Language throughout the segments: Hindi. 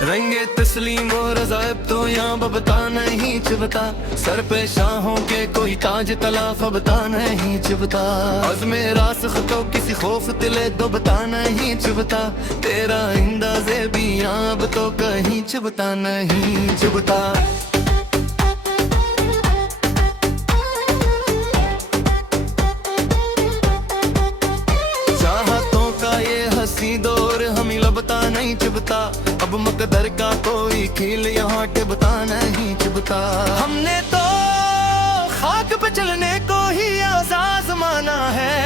रंगे तस्लीम और रज़ाइब तो यहाँ बबता नहीं चुभता, सर पे शाहों के कोई ताज तलाफ बता नहीं चुभता। अज़्मे रासख़ तो किसी खौफ तिले दुबता नहीं चुभता, तेरा अंदाज़े भी अब तो कहीं चुभता नहीं चुभता। दौर हम लबता नहीं चुभता, अब मकदर का कोई खिल यहाँ टिबता नहीं चुभता। हमने तो खाक पे चलने को ही आज़ाद माना है,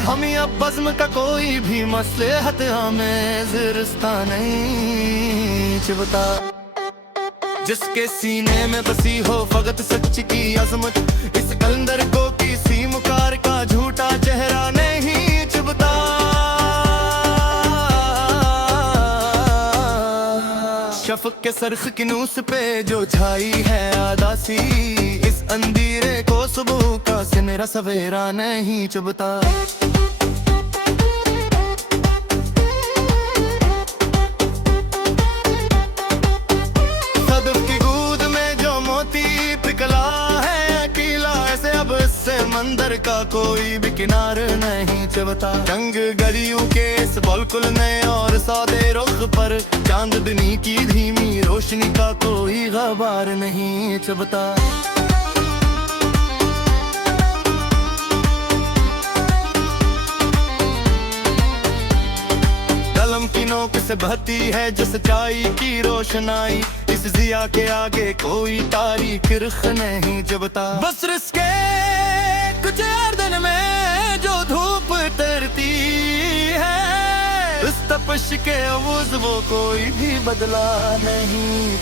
हम अब बज़्म का कोई भी मसलहत हमें ज़िरस्ता नहीं चुभता। जिसके सीने में बसी हो फ़क़त सच की अज़मत, इस कलंदर को किसी मुकार का झूठा चेहरा नहीं चुभता। शफ़क़ के सरख़ की नूस पे जो छाई है आदासी, इस अंधेरे को सुबह का से मेरा सवेरा नहीं चुभता। सदफ़ की गूद में जो मोती पिघला है अकेला, ऐसे अब इससे मंदर का कोई भी किनार नहीं चुभता। रंग गलियों के इस बिल्कुल नए और सादे रुख पर चांदनी की धीमी रोशनी का कोई ग़बार नहीं चुभता। कलम की नोक से बहती है जो सच्चाई की रोशनाई, इस ज़िया के आगे कोई तारीख रुख नहीं चुभता। बस रिस्के कुछ अर्दन में जो धूप उतरती है, उस तपश के अवूज़ वो कोई भी बदला नहीं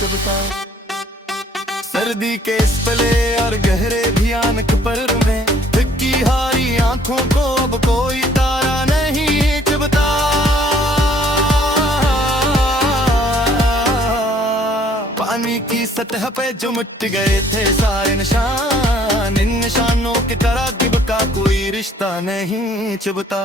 चुभता। सर्दी के इस पले और गहरे भयानक पल में फिक्की हारी आंखों को अब कोई तारा नहीं चुभता। पानी की सतह पे जो मिट गए थे सारे निशान, इन निशानों की तरह दिब का कोई रिश्ता नहीं चुभता।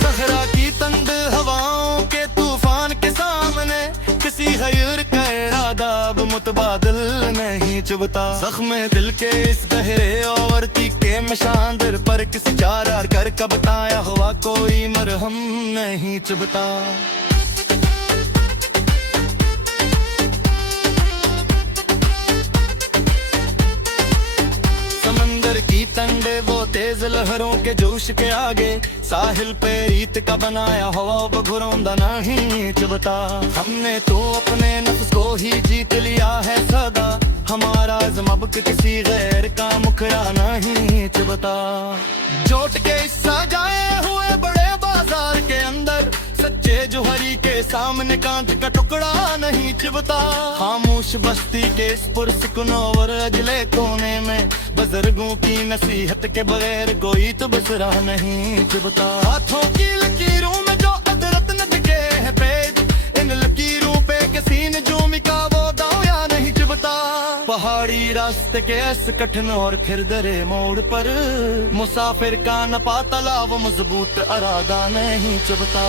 सहरा की तंग हवाओं के तूफान के सामने किसी गैर का इरादा अब मुतबादिल नहीं चुभता। ज़ख्म दिल के इस गहरे और तीखे मशांदर पर किसी चारा कर का बताया हुआ कोई मरहम नहीं चुभता। समंदर की तंडे वो तेज लहरों के जोश के आगे, साहिल पे रीत का बनाया हुआ बघुरौंदा नहीं चुभता। हमने तो अपने नफ्स को ही जीत लिया है सदा, हमारा ज़म किसी गैर का मुखड़ा नहीं चुभता। जोट के सजाए हुए बड़े बाजार के अंदर सच्चे जोहरी के सामने कांच का टुकड़ा नहीं चुभता। खामोश बस्ती के इस पुरसुकून अजले कोने में बुजुर्गों की नसीहत के बगैर कोई तो बसरा नहीं चुभता। हाथों की लकीरों में जो अदरत न दिखे है पेज, इन लकीरों पे किसी ने जो का वो दाया नहीं चुभता। पहाड़ी रास्ते के ऐसे कठिन और फिर दरे मोड़ पर मुसाफिर का न पातला वो मजबूत इरादा नहीं चुभता।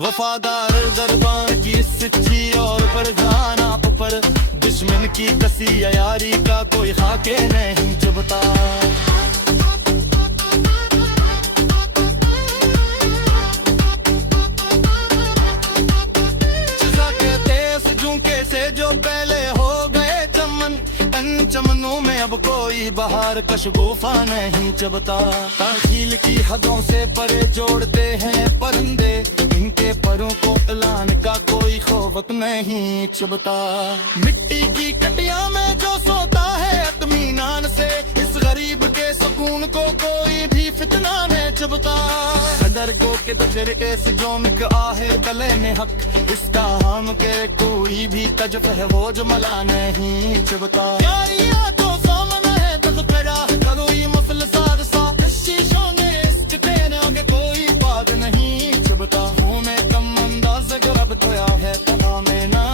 वफादार दरबार की सच्ची और परधान आप पर दुश्मन की कसी यारी का कोई खाके नहीं चुभता। से जो पहले हो गए चमन, इन चमनों में अब कोई बहार का शगुफा नहीं चुभता। ताखील की हदों से परे जोड़ते हैं परिंदे, इनके परों को लाने का कोई खौफ नहीं चुभता। मिट्टी की कटिया में जो सोता है इत्मीनान से, इस गरीब के सुकून को कोई भी फितना नहीं चुभता। कदर को के तो फिर ऐसे जो मिक आहे गले में हक, इसका हम के कोई भी तजफ है वो जो मला नहीं चुभता। यारियां तो सामने है तो तेरा कोई मसल साद सा, शीशों ने इसके तेरे आगे कोई बात नहीं चुभता। हूँ मैं कम अंदाज गरब तोया है तला में ना,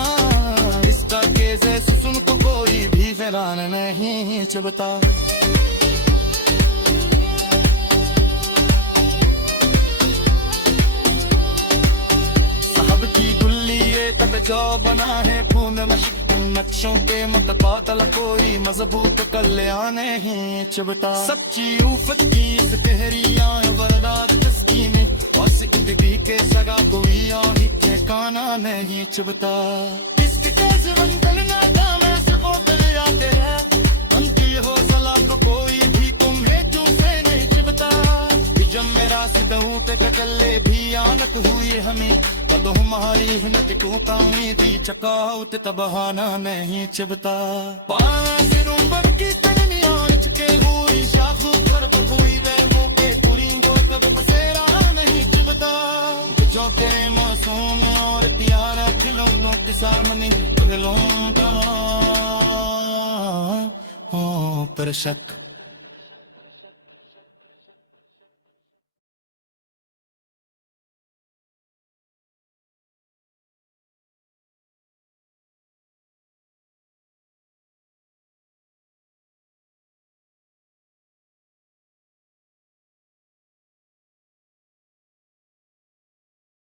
इस तरह के सुन को कोई भी फैलान नहीं चुभता। चुभता। साहब की गुल्ली ये तब जो बना है खून मशक नक्शों के मुतबादल कोई मजबूत कल्याण ही चुभता। सच्ची उफत की इस गहरिया बरदात जिसकी में और सिकदगी के सगा कोई आही ठिकाना नहीं चुभता। इसकी तेज मंजिल ना दाम ऐसे वो तेरे आते हैं अंती हो सला को कोई भी तुम्हें जो से नहीं चुभता। कि जब मेरा सितहूं पे ककल्ले भी आनत हुई हमें तो हमारी हिम्मत को तामीदी चकाउत तबहाना नहीं चुभता। पासिरों पर की तननी और चके हुई शाखों पर बकोई वो पे पूरी वो तब बसेरा नहीं चुभता। जो तेरे मासूम और प्यारा खिलौनों के सामने खिलौना हो पर शक